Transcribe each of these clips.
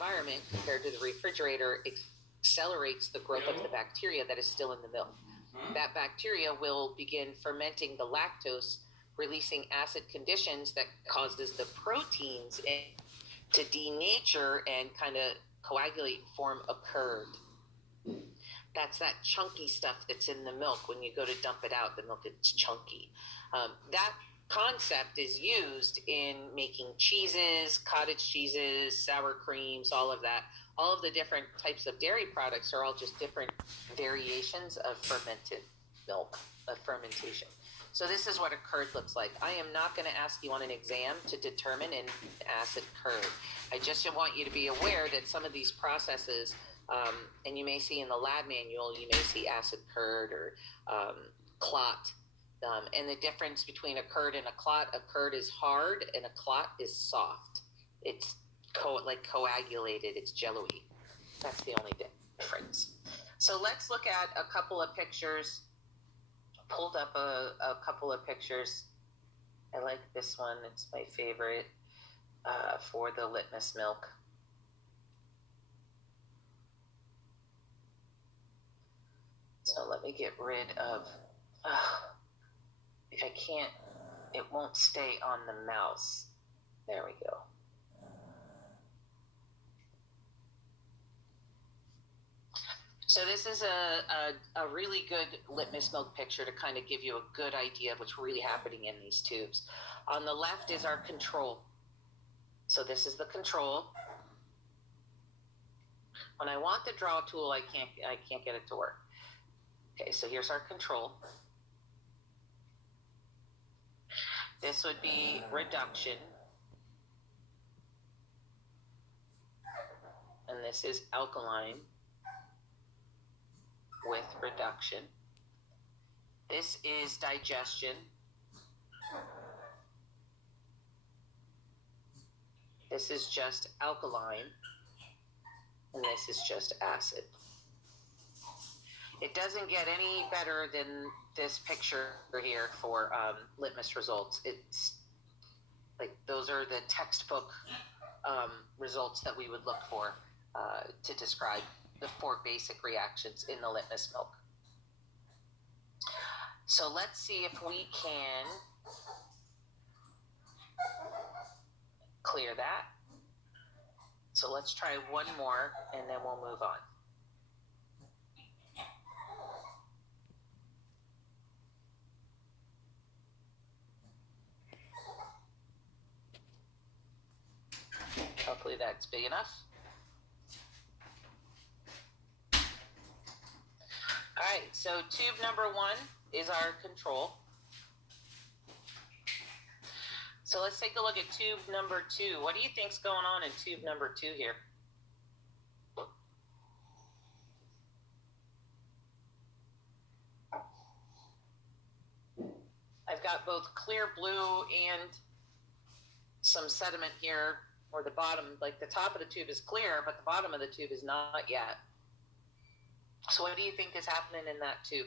environment compared to the refrigerator accelerates the growth of the bacteria that is still in the milk. That bacteria will begin fermenting the lactose, releasing acid conditions that causes the proteins to denature and kind of coagulate and form a curd. That's that chunky stuff that's in the milk. When you go to dump it out, the milk is chunky. That concept is used in making cheeses, cottage cheeses, sour creams, all of that. All of the different types of dairy products are all just different variations of fermented milk, of fermentation. So this is what a curd looks like. I am not going to ask you on an exam to determine an acid curd. I just want you to be aware that some of these processes, and you may see in the lab manual, you may see acid curd or clot. And the difference between a curd and a curd is hard and a clot is soft. It's like coagulated, it's jello-y. That's the only difference. So let's look at a couple of pictures. Pulled up a couple of pictures. I like this one, it's my favorite for the litmus milk. So let me get rid of, if I can't, it won't stay on the mouse. There we go. So this is a really good litmus milk picture to kind of give you a good idea of what's really happening in these tubes. On the left is our control. So this is the control. When I want the draw tool, I can't get it to work. Okay, so here's our control. This would be reduction. And this is alkaline with reduction. This is digestion. This is just alkaline. And this is just acid. It doesn't get any better than this picture here for litmus results. It's like those are the textbook results that we would look for to describe the 4 basic reactions in the litmus milk. So let's see if we can clear that. So let's try one more and then we'll move on. Hopefully that's big enough. All right, so tube number 1 is our control. So let's take a look at tube number 2. What do you think's going on in tube number 2 here? I've got both clear blue and some sediment here, or the bottom, like the top of the tube is clear, but the bottom of the tube is not yet. So what do you think is happening in that tube?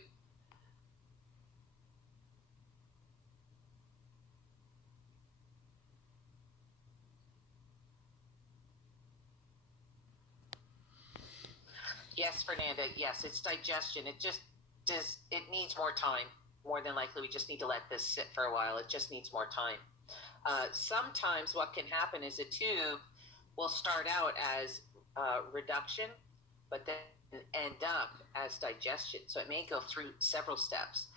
Yes, Fernanda, yes, it's digestion. It just does, it needs more time. More than likely, we just need to let this sit for a while. It just needs more time. Sometimes what can happen is a tube will start out as reduction, but then end up as digestion. So it may go through several steps.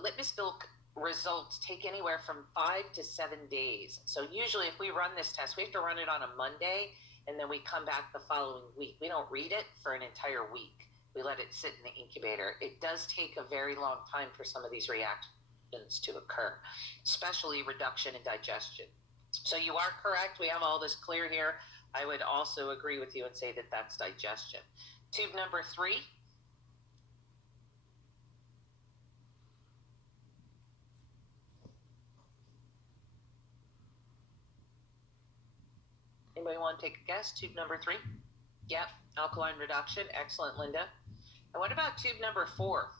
Litmus milk results take anywhere from 5 to 7 days. So usually if we run this test, we have to run it on a Monday, and then we come back the following week. We don't read it for an entire week. We let it sit in the incubator. It does take a very long time for some of these reactions to occur, especially reduction and digestion. So you are correct. We have all this clear here. I would also agree with you and say that that's digestion. Tube number 3. Anybody want to take a guess? Tube number 3? Yep, alkaline reduction. Excellent, Linda. And what about tube number 4?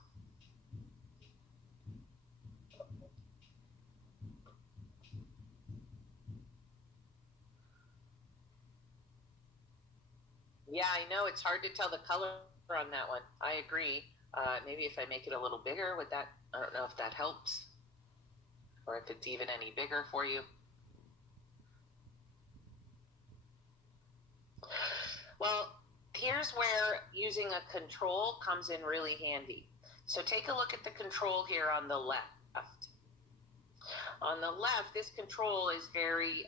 Yeah, I know it's hard to tell the color on that one. I agree. Maybe if I make it a little bigger, would that? I don't know if that helps, or if it's even any bigger for you. Well, here's where using a control comes in really handy. So take a look at the control here on the left. On the left, this control is very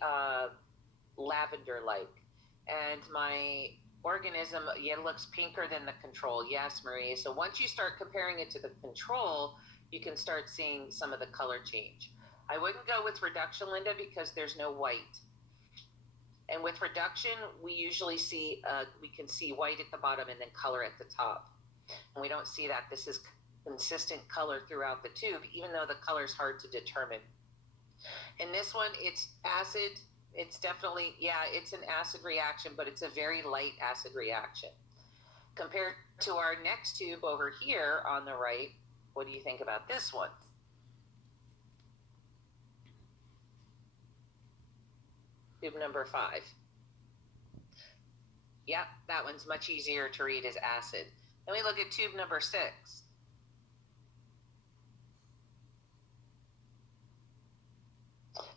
lavender-like, and my organism, yeah, looks pinker than the control. Yes, Marie. So once you start comparing it to the control, you can start seeing some of the color change. I wouldn't go with reduction, Linda, because there's no white. And with reduction, we usually see, we can see white at the bottom and then color at the top. And we don't see that. This is consistent color throughout the tube, even though the color is hard to determine. In this one, it's acid. It's definitely, yeah, it's an acid reaction, but it's a very light acid reaction. Compared to our next tube over here on the right, what do you think about this one? Tube number 5. Yep, that one's much easier to read as acid. Then we look at tube number 6.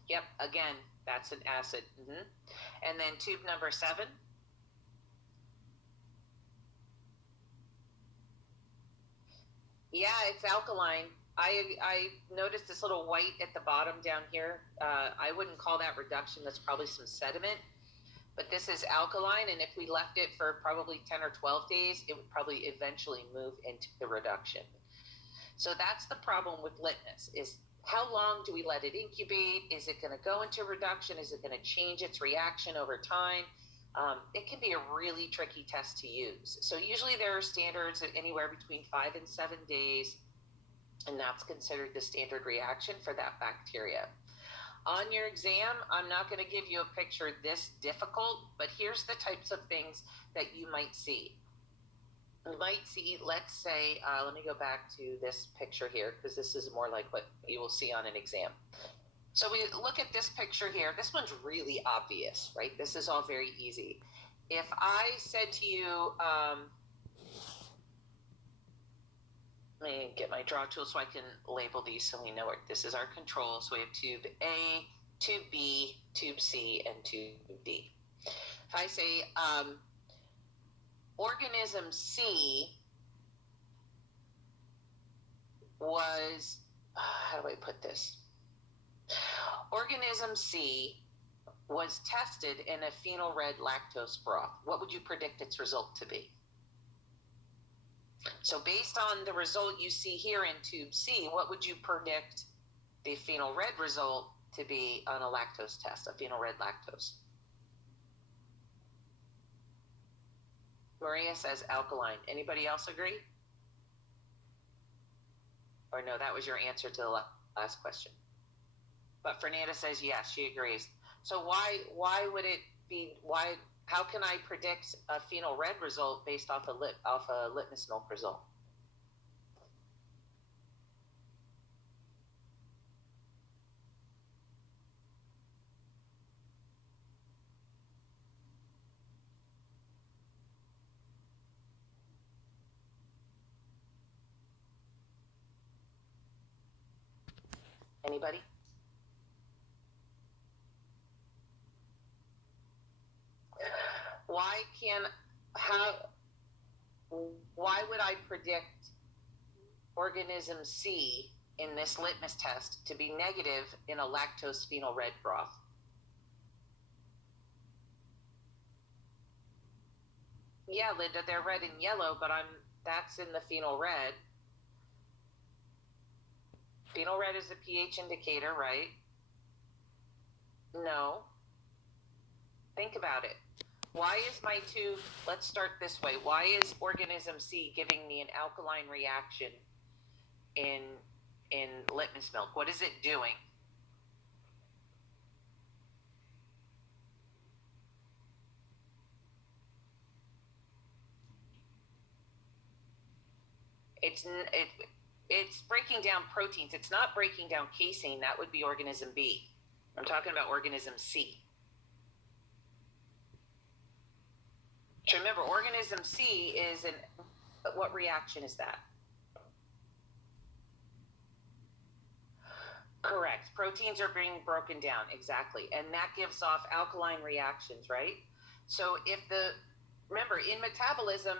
Yep, again, that's an acid. And then tube number 7. Yeah, it's alkaline. I noticed this little white at the bottom down here. I wouldn't call that reduction. That's probably some sediment. But this is alkaline, and if we left it for probably 10 or 12 days, it would probably eventually move into the reduction. So that's the problem with litmus, is how long do we let it incubate? Is it going to go into reduction? Is it going to change its reaction over time? It can be a really tricky test to use. So usually there are standards at anywhere between 5 and 7 days, and that's considered the standard reaction for that bacteria. On your exam, I'm not going to give you a picture this difficult, but here's the types of things that you might see. You might see, let's say, let me go back to this picture here, because this is more like what you will see on an exam. So we look at this picture here. This one's really obvious, right? This is all very easy. If I said to you, let me get my draw tool so I can label these so we know what this is our control. So we have tube A, tube B, tube C, and tube D. If I say organism C was, how do I put this? Organism C was tested in a phenol red lactose broth. What would you predict its result to be? So based on the result you see here in tube C, what would you predict the phenol red result to be on a lactose test, a phenol red lactose? Maria says alkaline. Anybody else agree? Or no, that was your answer to the last question. But Fernanda says yes, she agrees. So why would it be, how can I predict a phenol red result based off a litmus milk result? Anybody? Why would I predict organism C in this litmus test to be negative in a lactose phenol red broth? Yeah, Linda, they're red and yellow, but that's in the phenol red. Phenol red is a pH indicator, right? No. Think about it. Why is my tube, let's start this way. Why is organism C giving me an alkaline reaction in litmus milk? What is it doing? It's breaking down proteins. It's not breaking down casein. That would be organism B. I'm talking about organism C. So remember, organism C is what reaction is that? Correct. Proteins are being broken down, exactly. And that gives off alkaline reactions, right? So remember, in metabolism,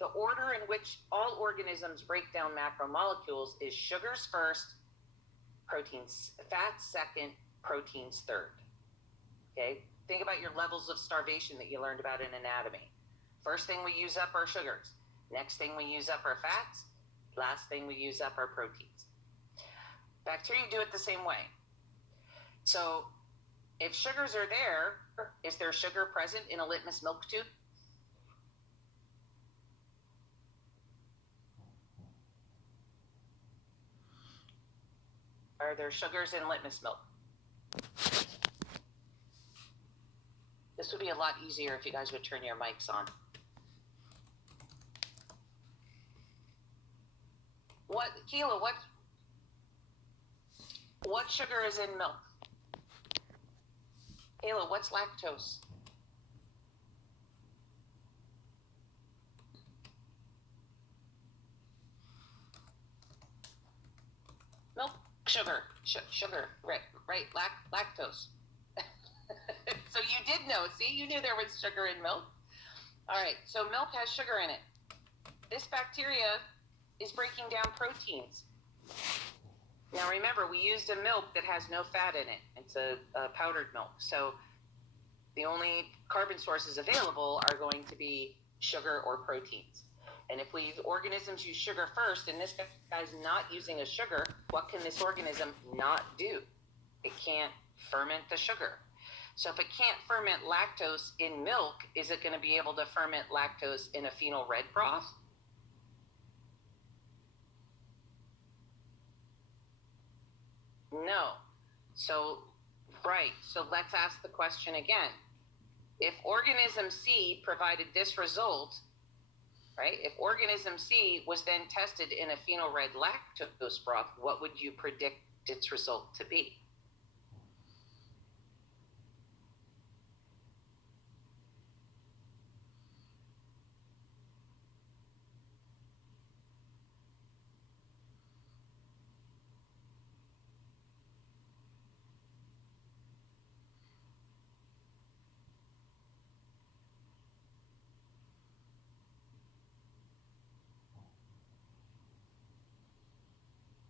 the order in which all organisms break down macromolecules is sugars first, proteins, fats second, proteins third. Okay? Think about your levels of starvation that you learned about in anatomy. First thing we use up are sugars. Next thing we use up are fats. Last thing we use up are proteins. Bacteria do it the same way. So if sugars are there, is there sugar present in a litmus milk tube? Are there sugars in litmus milk? This would be a lot easier if you guys would turn your mics on. Keela, what sugar is in milk? Kayla, what's lactose? Milk, sugar, right, lactose. So you did know, see, you knew there was sugar in milk. All right, so milk has sugar in it. This bacteria is breaking down proteins. Now remember, we used a milk that has no fat in it. It's a powdered milk. So the only carbon sources available are going to be sugar or proteins. And if organisms use sugar first, and this guy's not using a sugar, what can this organism not do? It can't ferment the sugar. So if it can't ferment lactose in milk, is it going to be able to ferment lactose in a phenol red broth? No. So, right. So let's ask the question again. If organism C provided this result, right? If organism C was then tested in a phenol red lactose broth, what would you predict its result to be?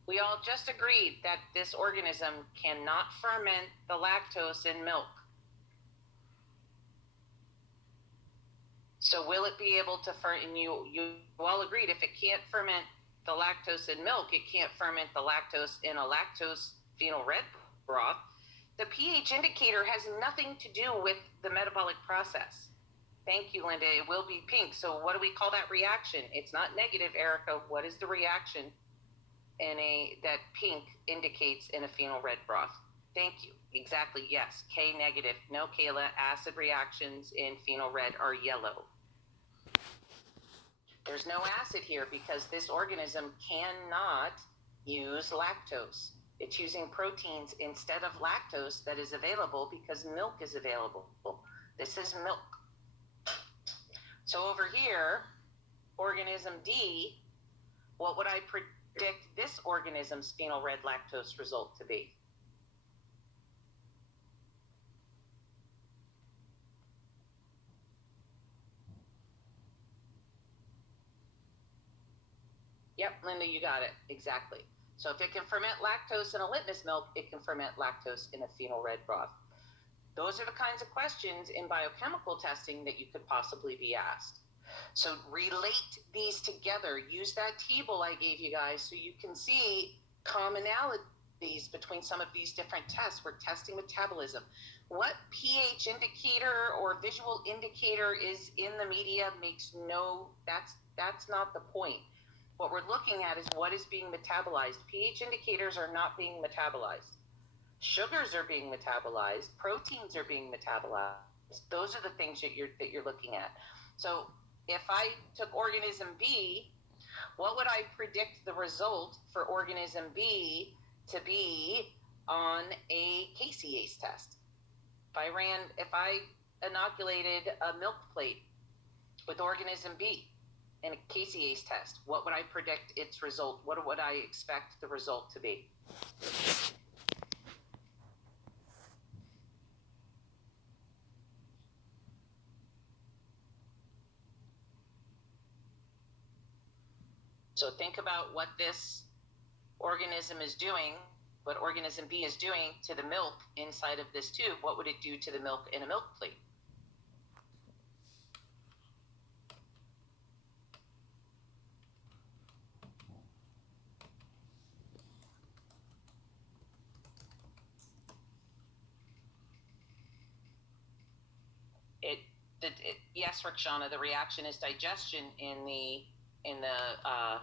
We all just agreed that this organism cannot ferment the lactose in milk. So will it be able to ferment? You all agreed if it can't ferment the lactose in milk, it can't ferment the lactose in a lactose phenol red broth. The pH indicator has nothing to do with the metabolic process. Thank you, Linda. It will be pink. So what do we call that reaction? It's not negative, Erica. What is the reaction that pink indicates in a phenol red broth? Thank you. Exactly. Yes. K negative. No, Kayla. Acid reactions in phenol red are yellow. There's no acid here because this organism cannot use lactose. It's using proteins instead of lactose that is available because milk is available. This is milk. So over here, organism D, what would I predict this organism's phenol red lactose result to be? Yep, Linda, you got it. Exactly. So if it can ferment lactose in a litmus milk, it can ferment lactose in a phenol red broth. Those are the kinds of questions in biochemical testing that you could possibly be asked. So relate these together. Use that table I gave you guys so you can see commonalities between some of these different tests. We're testing metabolism. What pH indicator or visual indicator is in the media that's not the point. What we're looking at is what is being metabolized. pH indicators are not being metabolized. Sugars are being metabolized. Proteins are being metabolized. Those are the things that you're looking at. So if I took organism B, what would I predict the result for organism B to be on a casease test? If I inoculated a milk plate With organism B, in a casease test, what would I predict its result? What would I expect the result to be? So think about what this organism is doing, what organism B is doing to the milk inside of this tube. What would it do to the milk in a milk plate? Yes, Rakshana, the reaction is digestion in the in the uh,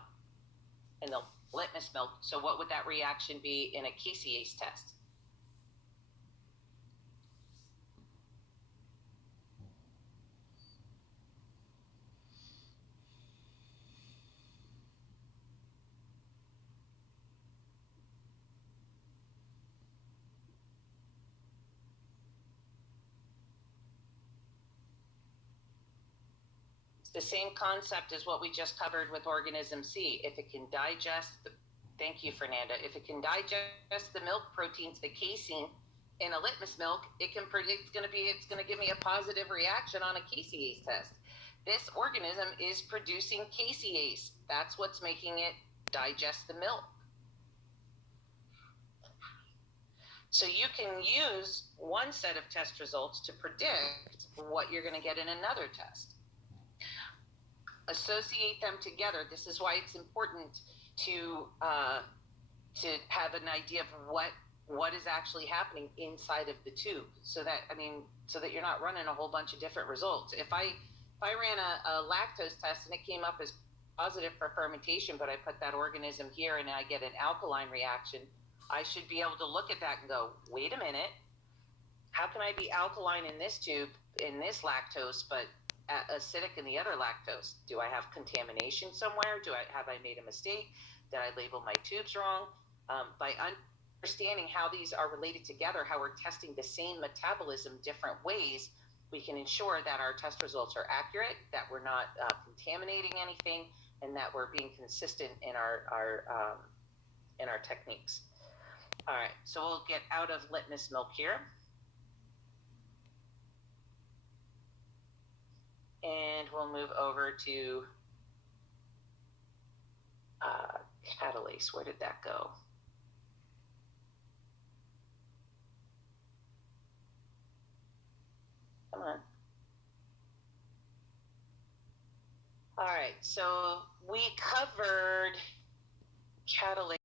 in the litmus milk. So what would that reaction be in a casease test? It's the same concept as what we just covered with organism C. If it can digest thank you, Fernanda. If it can digest the milk proteins, the casein in a litmus milk, it can predict it's going to give me a positive reaction on a casease test. This organism is producing casease. That's what's making it digest the milk. So you can use one set of test results to predict what you're going to get in another test. Associate them together. This is why it's important to have an idea of what is actually happening inside of the tube, so that you're not running a whole bunch of different results. If I ran a lactose test and it came up as positive for fermentation, but I put that organism here and I get an alkaline reaction, I should be able to look at that and go, wait a minute, how can I be alkaline in this tube, in this lactose, but acidic in the other lactose? Do I have contamination somewhere? Have I made a mistake? Did I label my tubes wrong? By understanding how these are related together, how we're testing the same metabolism different ways, we can ensure that our test results are accurate, that we're not contaminating anything, and that we're being consistent in our techniques. All right, so we'll get out of litmus milk here. And we'll move over to catalase. Where did that go? Come on. All right, so we covered catalase.